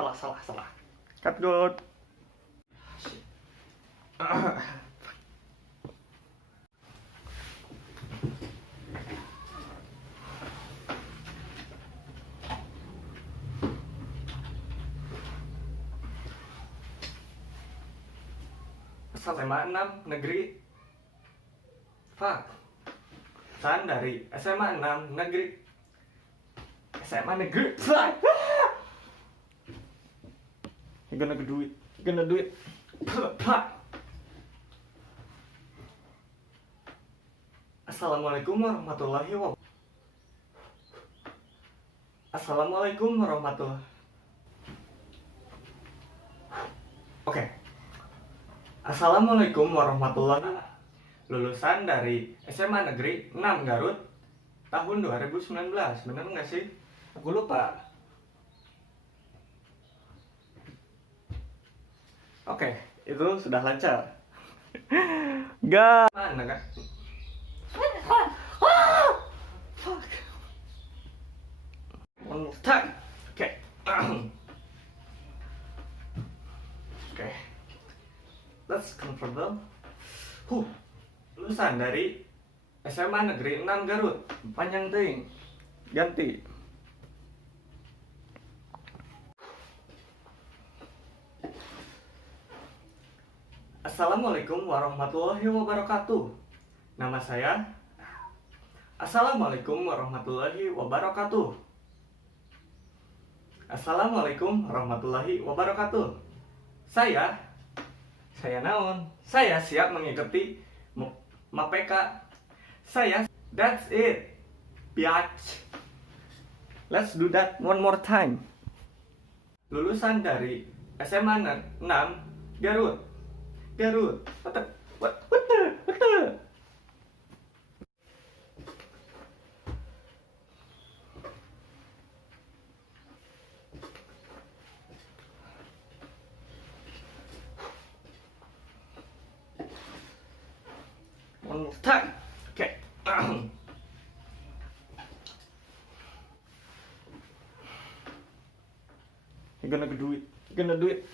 Salah. Cut good. SMA 6 negeri. Fuck. San dari SMA 6 negeri. SMA negeri. Fuck. Gonna do it. Assalamualaikum warahmatullahi wabarakatuh. Assalamualaikum warahmatullahi. Oke. Assalamualaikum warahmatullahi wabarakatuh. Lulusan dari SMA Negeri 6 Garut tahun 2019. Bener nggak sih? Aku lupa. Oke, itu sudah lancar. Gak. Mana kak? Fuck. One more time. Oke. Oke. Let's confirm. Lulusan dari SMA Negeri 6 Garut. Panjang ting. Ganti. Assalamualaikum warahmatullahi wabarakatuh. Nama saya. Assalamualaikum warahmatullahi wabarakatuh. Assalamualaikum warahmatullahi wabarakatuh. Saya naon? Saya siap mengikuti MAPK. That's it. Biatch. Let's do that one more time. Lulusan dari SMA 6 Garut. What the? One more time. Okay. You're gonna do it.